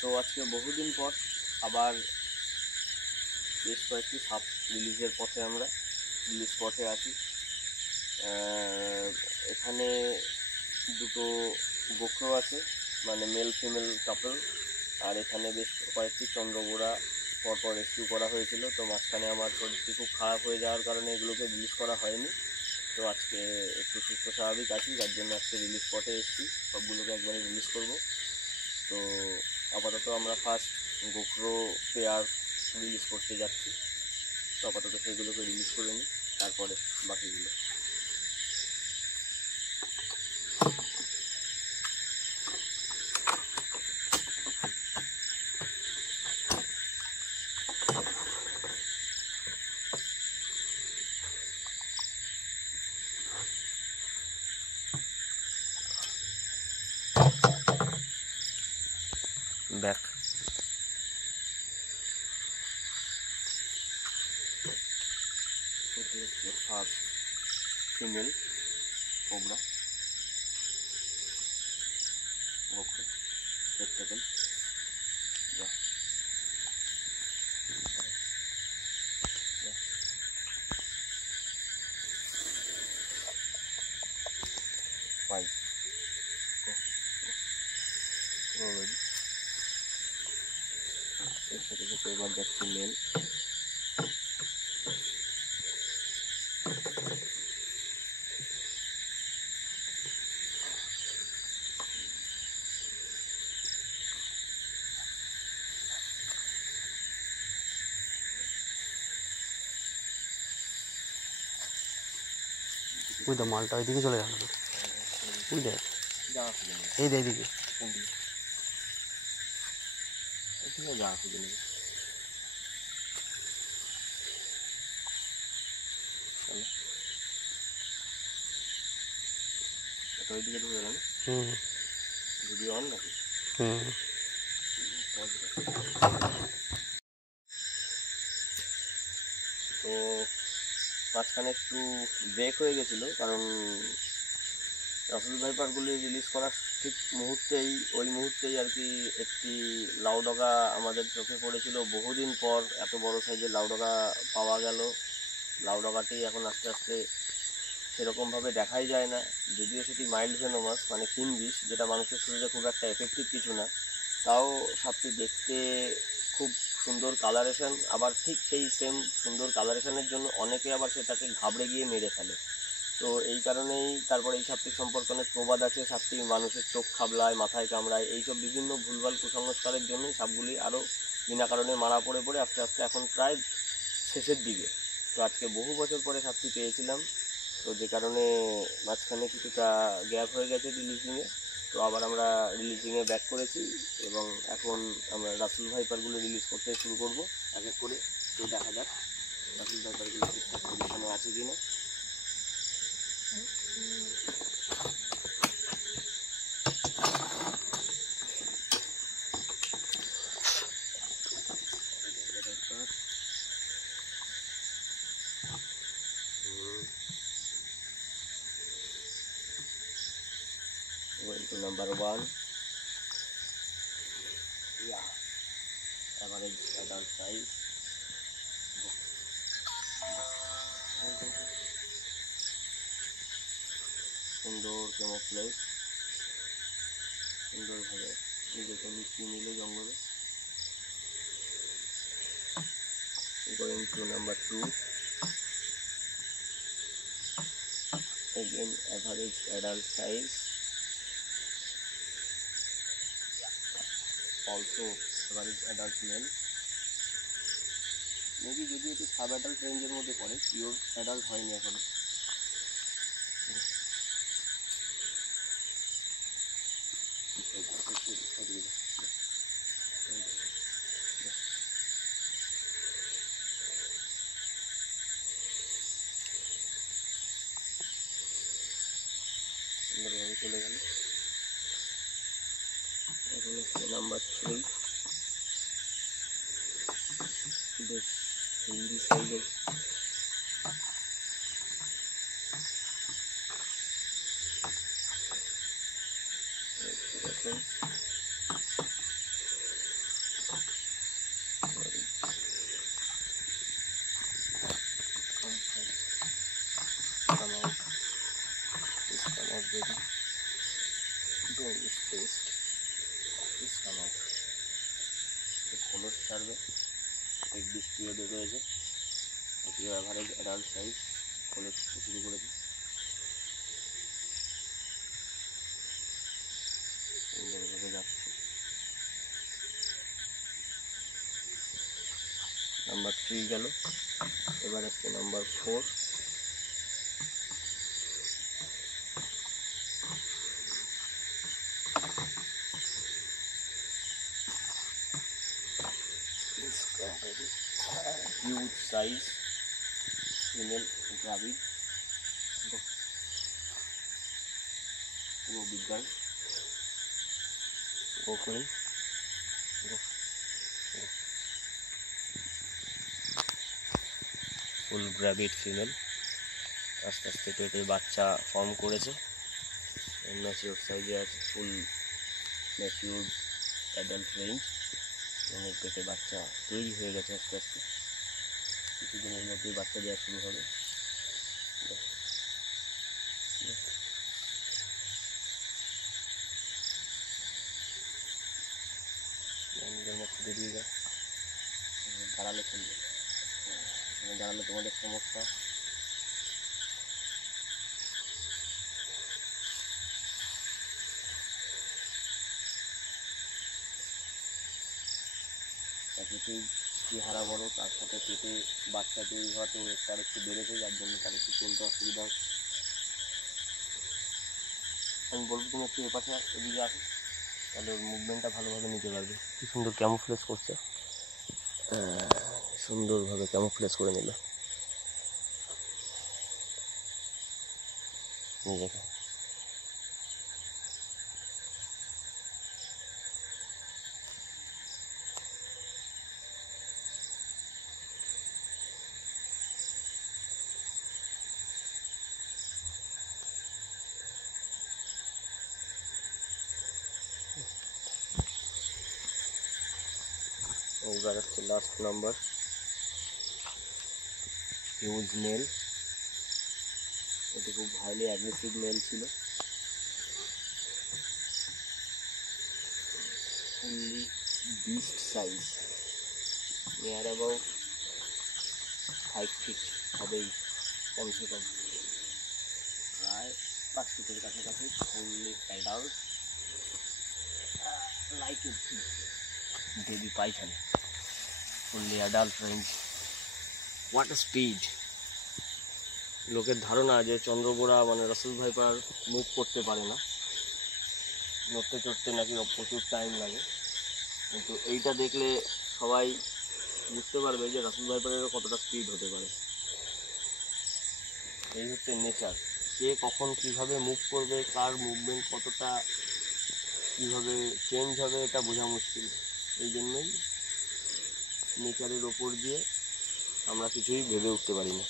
তো আজকে বহুদিন পর আবার বেশ কয়েকটি সাপ রিলিজের পথে আমরা রিলিজ পথে আছি। এখানে দুটো গোখরো আছে, মানে মেল ফিমেল কাপল, আর এখানে বেশ কয়েকটি চন্দ্রবোড়া পরপর রেস্কিউ করা হয়েছিল। তো মাঝখানে আমার শরীরটি খুব খারাপ হয়ে যাওয়ার কারণে এগুলোকে রিলিজ করা হয়নি। তো আজকে একটু সুস্থ স্বাভাবিক আছি, যার জন্য আজকে রিলিজ স্পটে এসেছি, সবগুলোকে একবারে রিলিজ করব। তো আপাতত আমরা ফার্স্ট গোখরো পেয়ার রিলিজ করতে যাচ্ছি। তো আপাতত সেগুলোকে রিলিজ করে নিই, তারপরে বাকিগুলো। ব্যাক ফার্স্ট ফিমেল কোবরা ওকে স্পেকটেকল। ফাইভ অলরেডি এর সাথে সাথে এবার যাচ্ছি মেল। ওই তো মালটা ওইদিকে চলে গেল, ওই দেখ এই দেখ এদিকে যাওয়া খুঁজে নেবে। চলো এটা ওইদিকে ঢুকে গেল। ভিডিও অন নাকি? তো মাঝখানে একটু ব্রেক হয়ে গেছিলো, কারণ রাসেল ভাইপারগুলি রিলিজ করার ঠিক ওই মুহূর্তেই আর কি একটি লাউডগা আমাদের চোখে পড়েছিল। বহুদিন পর এত বড় সাইজের লাউডগা পাওয়া গেল। লাউডগাটি এখন আস্তে আস্তে সেরকমভাবে দেখাই যায় না, যদিও সেটি মাইল্ড ভেনোমাস, মানে ক্ষীণ বিষ, যেটা মানুষের শরীরে খুব একটা এফেক্টিভ কিছু না। তাও সাপটি দেখতে খুব সুন্দর কালারেশন, আবার ঠিক সেই সেম সুন্দর কালারেশনের জন্য অনেকে আবার সেটাকে ঘাবড়ে গিয়ে মেরে ফেলে। তো এই কারণেই তারপরে এই সাপটির সম্পর্কে অনেক প্রবাদ আছে, সাপটি মানুষের চোখ খাবলায়, মাথায় কামড়ায়, এইসব বিভিন্ন ভুলভাল কুসংস্কারের জন্যই সাপগুলি আরও বিনা কারণে মারা পড়ে পড়ে আস্তে আস্তে এখন প্রায় শেষের দিকে। তো আজকে বহু বছর পরে সাপটি পেয়েছিলাম, তো যে কারণে মাঝখানে কিছুটা গ্যাপ হয়ে গেছে রিলিজিংয়ে। তো আবার আমরা রিলিজিংয়ে ব্যাক করেছি এবং এখন আমরা রাসেল ভাইপারগুলো রিলিজ করতে শুরু করব এক এক করে। তো দেখা যাক রাসেল ভাইপারগুলো ঠিকঠাক পজিশনে আছে কি না। Going to number 1. Yeah, average adult size. সুন্দর ক্যামোফ্লেজ, সুন্দরভাবে নিজেকে মিশিয়ে নিলে জঙ্গলে। Going to number 2. Again average adult size. Also average adult male. Maybe যদি একটু সাব অ্যাডাল্ট রেঞ্জের মধ্যে পড়ে, পিওর অ্যাডাল্ট হয়নি এখনো। সুন্দরভাবে চলে গেল। এখন হচ্ছে নাম্বার 3, বেশ হিন্দি সাইজের আমার খোলস ছাড়বে, এক ডিস্ট্রিক্টে বের হয়েছে, এটি অ্যাভারেজ অ্যাডাল্ট সাইজ খোলস শুরু করেছে। সুন্দরভাবে যাচ্ছে। নাম্বার 3 গেল, এবার আসছে নাম্বার 4। Huge size female gravid, go big girl, go queen, go, go. Full gravid female, আস্তে আস্তে পেটে বাচ্চা ফর্ম করেছে, ম্যাচিউর সাইজে আছে, ফুল ম্যাচিউর অ্যাডাল্ট রেঞ্জ, এবং পেটে বাচ্চা তৈরি হয়ে গেছে আস্তে আস্তে, কিছুদিনের মধ্যেই বাচ্চা দেওয়া শুরু হবে। বেরিয়ে যায়, দাঁড়ালে চলবে, দাঁড়ালে তোমাদের সমস্যা। পেটেই চেহারা বড়, তার সাথে পেটে বাচ্চা তৈরি হওয়াতে ওয়েটটা আর একটু বেড়েছে, যার জন্য তার একটু চলতে অসুবিধা হচ্ছে। আমি বলবো তুমি একটু এপাশে এদিকে আসো, তাহলে ওর মুভমেন্টটা ভালোভাবে নিতে পারবে। কি সুন্দর ক্যামোফ্লেজ করছে, সুন্দরভাবে ক্যামোফ্লেজ করে নিল নিজেকে। এবার হচ্ছে লাস্ট নাম্বার, হিউজ মেল। এটা খুব হাইলি অ্যাগ্রেসিভ মেল ছিল, fully beast size, near about 5 feet হবেই কমসে কম, প্রায় 5 ফিটের কাছাকাছি, fully adult, like a baby python, fully adult range. What speed! লোকের ধারণা যে চন্দ্রবোরা মানে রাসেল ভাইপার মুভ করতে পারে না, নড়তে চড়তে নাকি প্রচুর টাইম লাগে, কিন্তু এইটা দেখলে সবাই বুঝতে পারবে যে রাসেল ভাইপারেরও কতটা স্পিড হতে পারে। এই হচ্ছে নেচার, কে কখন কিভাবে মুভ করবে, কার মুভমেন্ট কতটা কীভাবে চেঞ্জ হবে এটা বোঝা মুশকিল। এই জন্যই নেচারের ওপর দিয়ে আমরা কিছুই ভেবে উঠতে পারি না।